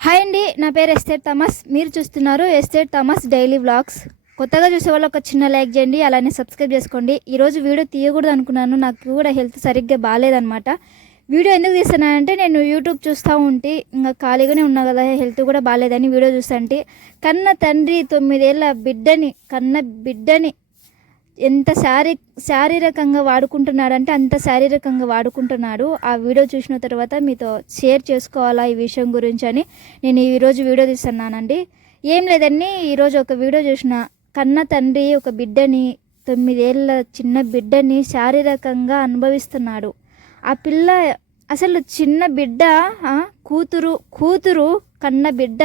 Hi అండి నా పేరు ఎస్టేట్ థామస్. మీరు చూస్తున్నారు ఎస్టేట్ థామస్ డైలీ వ్లాగ్స్. కొత్తగా చూసే వాళ్ళు ఒక చిన్న లైక్ చేయండి అలానే సబ్స్క్రైబ్ చేసుకోండి. ఈరోజు వీడియో తీయకూడదు అనుకున్నాను నాకు కూడా హెల్త్ సరిగ్గా బాగాలేదనమాట వీడియో ఎందుకు తీస్తున్నానంటే నేను యూట్యూబ్ చూస్తూ ఉంటే ఇంకా ఖాళీగానే ఉన్నా కదా హెల్త్ కూడా బాగాలేదని వీడియో చూస్తుంటే కన్న తండ్రి తొమ్మిదేళ్ళ బిడ్డని కన్న బిడ్డని ఎంత శారీ శారీరకంగా వాడుకుంటున్నాడంటే అంత శారీరకంగా వాడుకుంటున్నాడు. ఆ వీడియో చూసిన తర్వాత మీతో షేర్ చేసుకోవాలా ఈ విషయం గురించి అని నేను ఈరోజు వీడియో తీస్తున్నానండి. ఏం లేదండి ఈరోజు ఒక వీడియో చూసిన కన్న తండ్రి ఒక బిడ్డని తొమ్మిదేళ్ళ చిన్న బిడ్డని శారీరకంగా అనుభవిస్తున్నాడు. ఆ పిల్ల అసలు చిన్న బిడ్డ కూతురు కూతురు కన్న బిడ్డ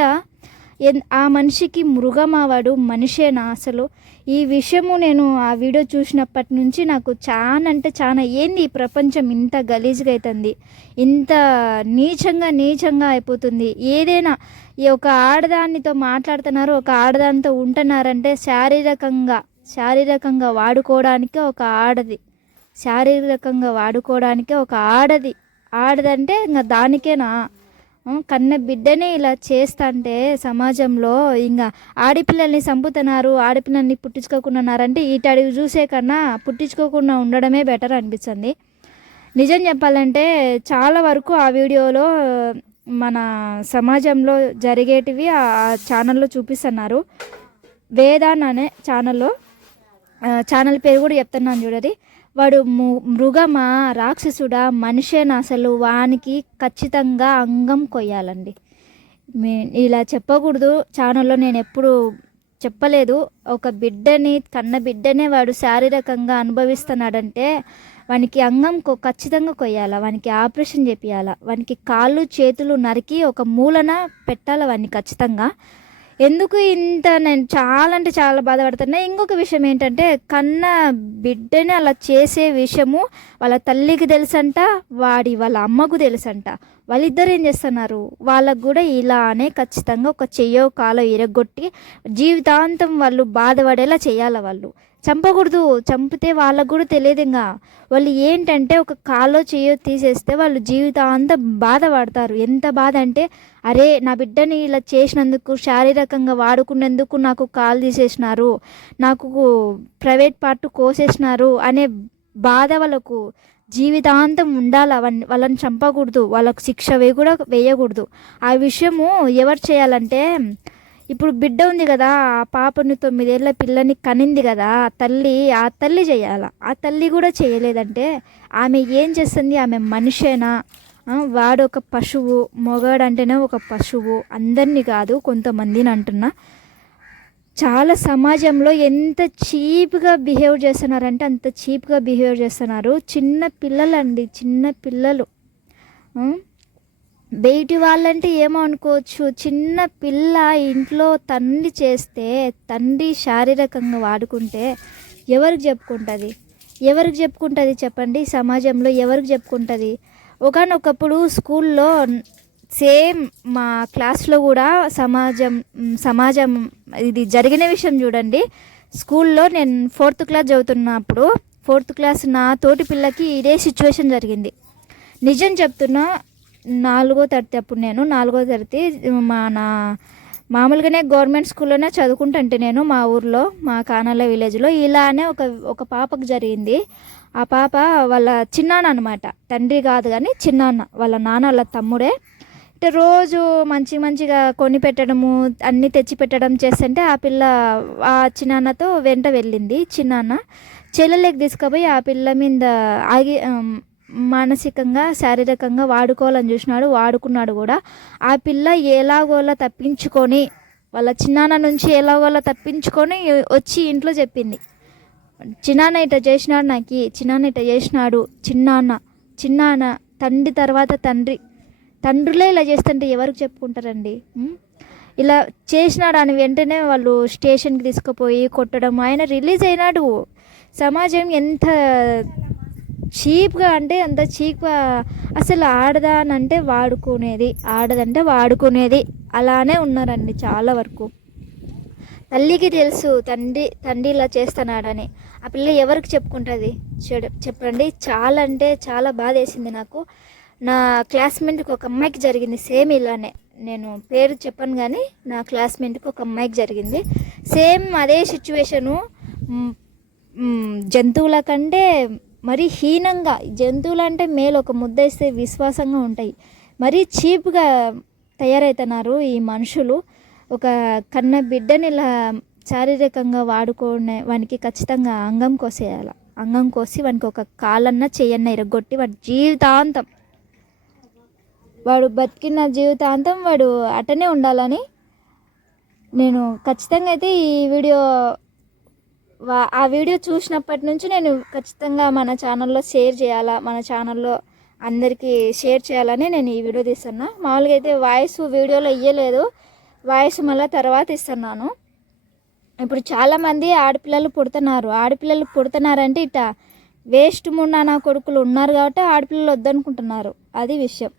ఆ మనిషికి మృగమావాడు మనిషే నా అసలు. ఈ విషయము నేను ఆ వీడియో చూసినప్పటి నుంచి నాకు చాలా అంటే చాలా ఏంది ఈ ప్రపంచం ఇంత గలీజ్గా అవుతుంది ఇంత నీచంగా నీచంగా అయిపోతుంది. ఏదైనా ఈ ఒక ఆడదానితో మాట్లాడుతున్నారు ఒక ఆడదానితో ఉంటున్నారంటే శారీరకంగా శారీరకంగా వాడుకోవడానికి ఒక ఆడది. శారీరకంగా వాడుకోవడానికి ఒక ఆడది. ఆడదంటే ఇంకా దానికేనా? కన్న బిడ్డనే ఇలా చేస్తంటే సమాజంలో ఇంకా ఆడపిల్లల్ని చంపుతున్నారు ఆడపిల్లల్ని పుట్టించుకోకుండా ఈటడివి చూసే కన్నా పుట్టించుకోకుండా ఉండడమే బెటర్ అనిపిస్తుంది. నిజం చెప్పాలంటే చాలా వరకు ఆ వీడియోలో మన సమాజంలో జరిగేటివి ఆ ఛానల్లో చూపిస్తున్నారు. వేదాన్ అనే ఛానల్లో ఛానల్ పేరు కూడా చెప్తున్నాను చూడది వాడు ము- మృగమా రాక్షసుడా మనిషేనా అసలు? వానికి ఖచ్చితంగా అంగం కొయ్యాలండి. ఇలా చెప్పకూడదు. ఛానల్లో నేను ఎప్పుడు చెప్పలేదు. ఒక బిడ్డని కన్న బిడ్డనే వాడు శారీరకంగా అనుభవిస్తున్నాడంటే వానికి అంగం కొ- ఖచ్చితంగా కొయ్యాలా? వానికి ఆపరేషన్ చేపియాలా? వానికి కాళ్ళు చేతులు నరికి ఒక మూలన పెట్టాలా వాడిని ఖచ్చితంగా? ఎందుకు ఇంత నేను చాలా అంటే చాలా బాధపడుతున్నా? ఇంకొక విషయం ఏంటంటే కన్న బిడ్డని అలా చేసే విషయము వాళ్ళ తల్లికి తెలుసంట వాడి వాళ్ళ అమ్మకు తెలుసంట. వాళ్ళిద్దరు ఏం చేస్తున్నారు? వాళ్ళకు కూడా ఇలానే ఖచ్చితంగా ఒక చెయ్యో కాలో ఇరగొట్టి జీవితాంతం వాళ్ళు బాధపడేలా చేయాలి వాళ్ళు? చంపకూడదు చంపితే వాళ్ళకు కూడా తెలియదు ఇంకా. వాళ్ళు ఏంటంటే ఒక కాలో చేయో తీసేస్తే వాళ్ళు జీవితాంతం బాధపడతారు. ఎంత బాధ అంటే అరే నా బిడ్డని ఇలా చేసినందుకు శారీరకంగా వాడుకున్నందుకు నాకు కాలు తీసేసినారు నాకు ప్రైవేట్ పార్ట్ కోసేసినారు అనే బాధ వాళ్ళకు. జీవితాంతం ఉండాలి అవన్నీ. వాళ్ళని చంపకూడదు. వాళ్ళకు శిక్ష వేయ కూడా వేయకూడదు. ఆ విషయము ఎవరు చేయాలంటే ఇప్పుడు బిడ్డ ఉంది కదా ఆ పాపను తొమ్మిదేళ్ళ పిల్లని కనింది కదా ఆ తల్లి ఆ తల్లి చేయాల? ఆ తల్లి కూడా చేయలేదంటే ఆమె ఏం చేస్తుంది? ఆమె మనిషేనా? వాడు ఒక పశువు మొగాడంటేనే ఒక పశువు అందరినీ కాదు కొంతమందిని అంటున్నా. చాలా సమాజంలో ఎంత చీప్గా బిహేవ్ చేస్తున్నారంటే అంత చీప్గా బిహేవ్ చేస్తున్నారు. చిన్న పిల్లలండి చిన్న పిల్లలు. బయటి వాళ్ళంటే ఏమో అనుకోవచ్చు. చిన్న పిల్ల ఇంట్లో తండ్రి చేస్తే తండ్రి శారీరకంగా వాడుకుంటే ఎవరికి చెప్పుకుంటుంది? ఎవరికి చెప్పుకుంటుంది చెప్పండి? సమాజంలో ఎవరికి చెప్పుకుంటుంది? ఒకనొకప్పుడు స్కూల్లో సేమ్ మా క్లాస్లో కూడా సమాజం సమాజం ఇది జరిగిన విషయం చూడండి. స్కూల్లో నేను ఫోర్త్ క్లాస్ చదువుతున్నప్పుడు ఫోర్త్ క్లాస్ నా తోటి పిల్లకి ఇదే సిచ్యువేషన్ జరిగింది. నిజం చెప్తున్నా నాలుగో తరగతి అప్పుడు నేను నాలుగో తరగతి మా నా మామూలుగానే గవర్నమెంట్ స్కూల్లోనే చదువుకుంటుంటే నేను మా ఊర్లో మా కానాల విలేజ్లో. ఇలానే ఒక ఒక పాపకు జరిగింది. ఆ పాప వాళ్ళ చిన్నాన్న అనమాట తండ్రి కాదు కానీ చిన్నాన్న వాళ్ళ నాన్న వాళ్ళ తమ్ముడే. అంటే రోజు మంచి మంచిగా కొని పెట్టడము అన్నీ తెచ్చి పెట్టడం చేస్తుంటే ఆ పిల్ల ఆ చిన్నాన్నతో వెంట వెళ్ళింది చిన్నాన్న. చెల్లెలకి తీసుకుపోయి ఆ పిల్ల మీద ఆగి మానసికంగా శారీరకంగా వాడుకోవాలని చూసినాడు వాడుకున్నాడు కూడా. ఆ పిల్ల ఎలాగోలా తప్పించుకొని వాళ్ళ చిన్నాన్న నుంచి ఎలాగోలా తప్పించుకొని వచ్చి ఇంట్లో చెప్పింది. చిన్నాన్న ఇట్లా చేసినాడు నాకు చిన్నాన్న ఇట చేసినాడు చిన్నాన్న చిన్నాన్న తండ్రి తర్వాత తండ్రి. తండ్రులే ఇలా చేస్తుంటే ఎవరికి చెప్పుకుంటారండి? ఇలా చేసినాడు అని వెంటనే వాళ్ళు స్టేషన్కి తీసుకుపోయి కొట్టడం ఆయన రిలీజ్ అయినాడు. సమాజం ఎంత చీప్గా అంటే అంత చీప్గా అసలు ఆడదానంటే వాడుకునేది ఆడదంటే వాడుకునేది. అలానే ఉన్నారండి చాలా వరకు. తల్లికి తెలుసు తండ్రి తండ్రి ఇలా చేస్తున్నాడని. ఆ పిల్ల ఎవరికి చెప్పుకుంటుంది? చెడు చెప్పండి. చాలా అంటే చాలా బాధ వేసింది నాకు. నా క్లాస్మేట్కి ఒక అమ్మాయికి జరిగింది సేమ్ ఇలానే. నేను పేరు చెప్పను కానీ నా క్లాస్మేట్కి ఒక అమ్మాయికి జరిగింది. సేమ్ అదే సిచ్యువేషను. జంతువుల కంటే మరీ హీనంగా జంతువులంటే మేలు ఒక ముద్ద ఇస్తే విశ్వాసంగా ఉంటాయి. మరీ చీప్గా తయారవుతున్నారు ఈ మనుషులు. ఒక కన్న బిడ్డని ఇలా శారీరకంగా వాడుకునే వానికి ఖచ్చితంగా అంగం కోసేయాలి. అంగం కోసి వానికి ఒక కాలన్నా చెయ్యన్న ఇరగొట్టి వాడి జీవితాంతం. వాడు బతికిన జీవితాంతం వాడు అటనే ఉండాలని నేను ఖచ్చితంగా అయితే ఈ వీడియో ఆ వీడియో చూసినప్పటి నుంచి నేను ఖచ్చితంగా మన ఛానల్లో షేర్ చేయాలా మన ఛానల్లో అందరికీ షేర్ చేయాలని నేను ఈ వీడియో తీస్తున్నా. మామూలుగా అయితే వాయిస్ వీడియోలో ఇయ్యలేదు వాయిస్ మళ్ళీ తర్వాత ఇస్తున్నాను. ఇప్పుడు చాలామంది ఆడపిల్లలు పుడుతున్నారు ఆడపిల్లలు పుడుతున్నారంటే ఇట వేస్ట్ ముండా నా కొడుకులు ఉన్నారు కాబట్టి ఆడపిల్లలు వద్దనుకుంటున్నారు అది విషయం.